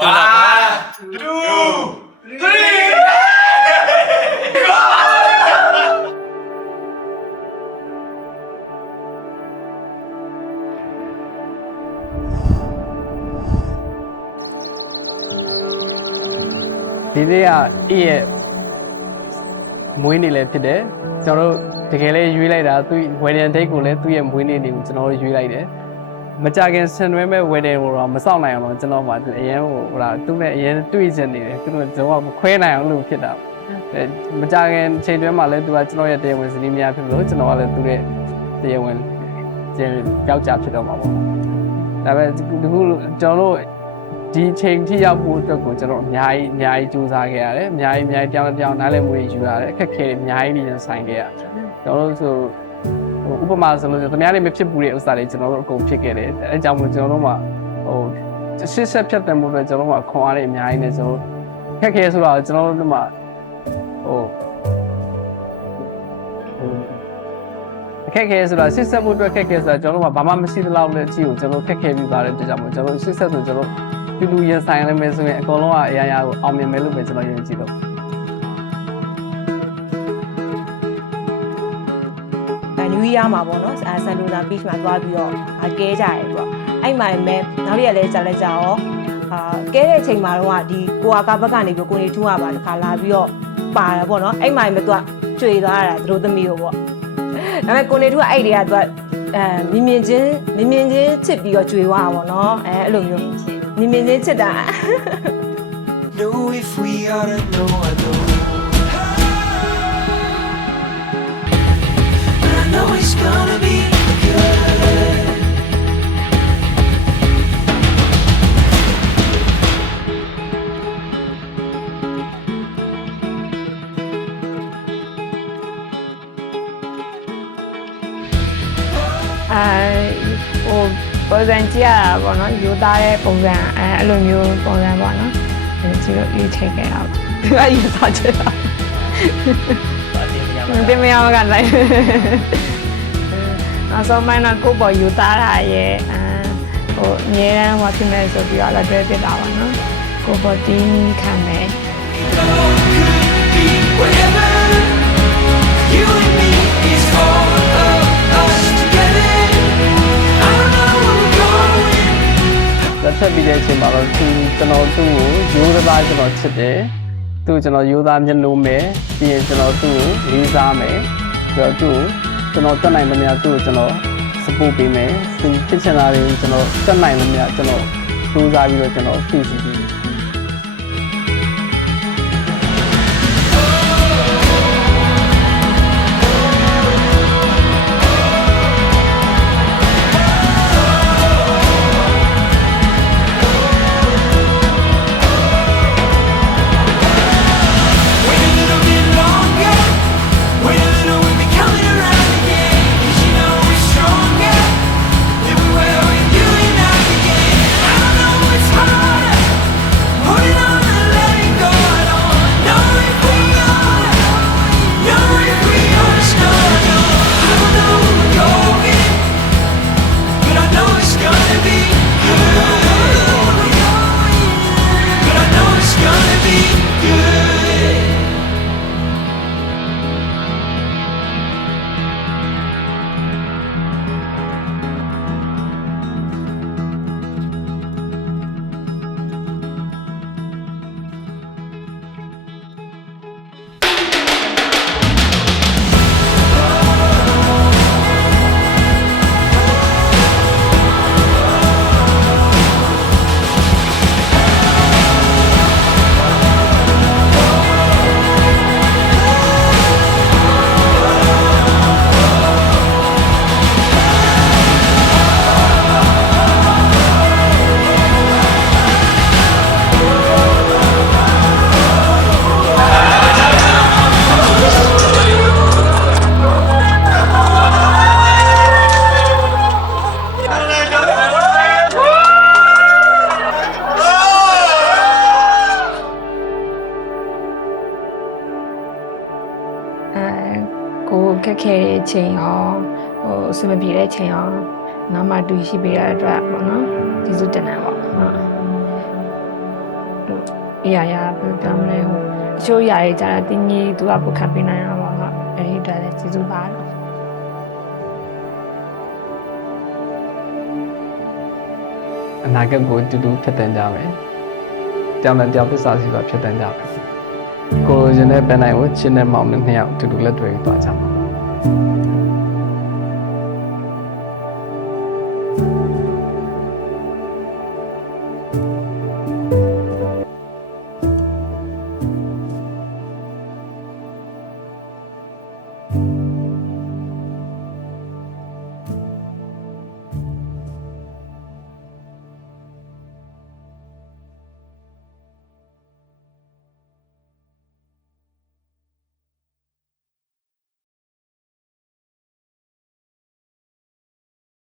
1 2 3ဒီနေ့ကအေးရဲ့မွေးနေ့လည်းဖြစ်တယ်ကျွန်တော်တို့တကယ်လည်းရွေးလိုက်တာသူဝယ်ဒန်ဒိတ်ကိုလည်းသူ့ရဲ့မွေးနေ့တွေကိုကျွန်တော်တို့ရွေးလိုက်တယ်မကြခင်ဆင်နွှဲမဲ့ဝယ်ဒန်ကိုတော့မစောင့်နိုင်အောင်တော့ကျွန်တော်မှအရင်ဟိုလားသူ့နဲ့အရင်တွေ့ချင်နေတယ်သူတို့ကျွန်တော်ကခွဲနိုင်အောင်လို့ဖြစ်တာမကြခင်ချိန်တွင်းမှာလည်းသူကကျွန်တော်ရဲ့တရားဝင်စနီးများဖြစ်လို့ကျွန်တော်ကလည်းသူ့ရဲ့တရားဝင်ယောက်ျားဖြစ်တော့မှာပေါ့ဒါပေမဲ့ဒီခုကျွန်တော်တို့ဒီချိန်ထိရောက်ဖို့အတွက်ကိုကျွန်တော်အများကြီးကြိုးစားခဲ့ရတယ်အများကြီးပြောင်းနားလည်မှုတွေယူရတယ်အခက်ခဲတွေအများကြီးရင်ဆိုင်ခဲ့ရတယ်ကျွန်တော်တို့ဆိုဥပမာဆိုလို့သမ ्या လေးမဖြစ်ဘူးတဲ့ဥစ္စာတွေကျွန်တော်တို့အကုန်ဖြစ်ခဲ့တယ်အဲကြောင့်မို့ကျွန်တော်တို့မှာရှစ်ဆက်ဖြတ်တယ်မို့ပဲကျွန်တော်တို့မှာခွန်အားတွေအများကြီးနဲ့ကျွန်တော်ခက်ခဲဆိုတာကျွန်တော်တို့မှာအခက်ခဲဆိုတာရှစ်ဆက်ဖို့အတွက်ခက်ခဲဆိုတာကျွန်တော်တို့မှာဘာမှမရှိသလောက်လည်းအကြည့်ကိုကျွန်တော်ခက်ခဲပြီးပါတယ်တကြောင်မို့ကျွန်တော်ရှစ်ဆက်ဆိုကျွန်တော်လူရင်ဆိုင်လည်းမယ်ဆိုရင်အကုန်လုံးကအရာရာကိုအောင်မြင်မယ်လို့ပဲကျွန်တော်ယုံကြည်လို့နယူးရီးယားမှာပေါ့နော်ဆန်ဒိုနာဘီချ်မှာသွားပြီးတော့ကဲကြရဲပေါ့အဲ့မှာလည်းနောက်ရက်လဲကြာလဲကြာရောကဲတဲ့အချိန်မှာတော့ဒီကိုအာကဘက်ကနေပြီးကိုနေထူးရပါတခါလာပြီးတော့ပါတယ်ပေါ့နော်အဲ့မှာလည်းသူကကျွေသွားတာသူတို့သမီးကိုပေါ့ဒါပေမဲ့ကိုနေထူးကအဲ့တွေကသူကမြင်ချင်းချစ်ပြီးတော့ကျွေသွားတာပေါ့နော်အဲ့လိုမျိုးမြင်ချင်းချစ်တာ Know if we ought to know I know But I know it's gonna be goodပုံစံကြည့်ရတာပေါ့နော်ယူသားတဲ့ပုံစံအဲ့လိုမျိုးပုံစံပေါ့နော်ကြည့်လို့ရွေးချိန်ခဲ့တာသူကယူသားချင်တာတင်မရမကလိုက်နောက်ဆုံးမှတော့ကိုပေါ်ယူသားတာရဲ့ဟိုအများတန်းဟောဖြစ်နေဆိုပြီးတော့လည်းတွဲပြတာပါနော်ကိုပေါ်တင်းခံမယ် Whenever you and me is all of us together I don't know where we're going လက်ထပ်ပြီးတဲ့အချိန်မှာတော့ကျွန်တော်သူ့ကိုရိုးသားကျွန်တော်ချစ်တယ်သူ့ကျွန်တော်ရိုးသားမျက်နှာမယ်ပြီးရင်ကျွန်တော်သူ့ကိုလေးစားမယ်ပြီးတော့သူ့ကိုကျွန်တော်တက်နိုင်သမျှသူ့ကိုကျွန်တော် support ပေးမယ်သူဖြစ်ချင်တာတွေကိုကျွန်တော်တက်နိုင်သမျှကျွန်တော်စူးစမ်းပြီးတော့ကျွန်တော်ဖြည့်ဆည်းပြီးကိုခက်ခဲတဲ့ချိန်ရောဟိုအဆင်မပြေတဲ့ချိန်ရောနောက်မှတွေ့ရှိပေးရတဲ့အတွက်ပေါ့နော်ကျေးဇူးတင်တယ်ပေါ့ အရာရာပြောမလဲဟိုအချို့ຢာတွေကြာတာတင်းကြီးသူကပုတ်ခတ်ပေးနိုင်တာပါဟုတ်အဲဒီအတွက်လည်းကျေးဇူးပါတော့ အနာဂတ်ကိုတူတူဖြတ်တန်းကြမယ်။ကြောင်နဲ့ကြောင်ပစ္စာစီပါဖြတ်တန်းကြမယ်။ကိုလိုချင်တဲ့ပန်းနိုင်ကိုချင်းနဲ့မောင်နဲ့နှစ်ယောက်တူတူလက်တွေ့သွားကြမှာ။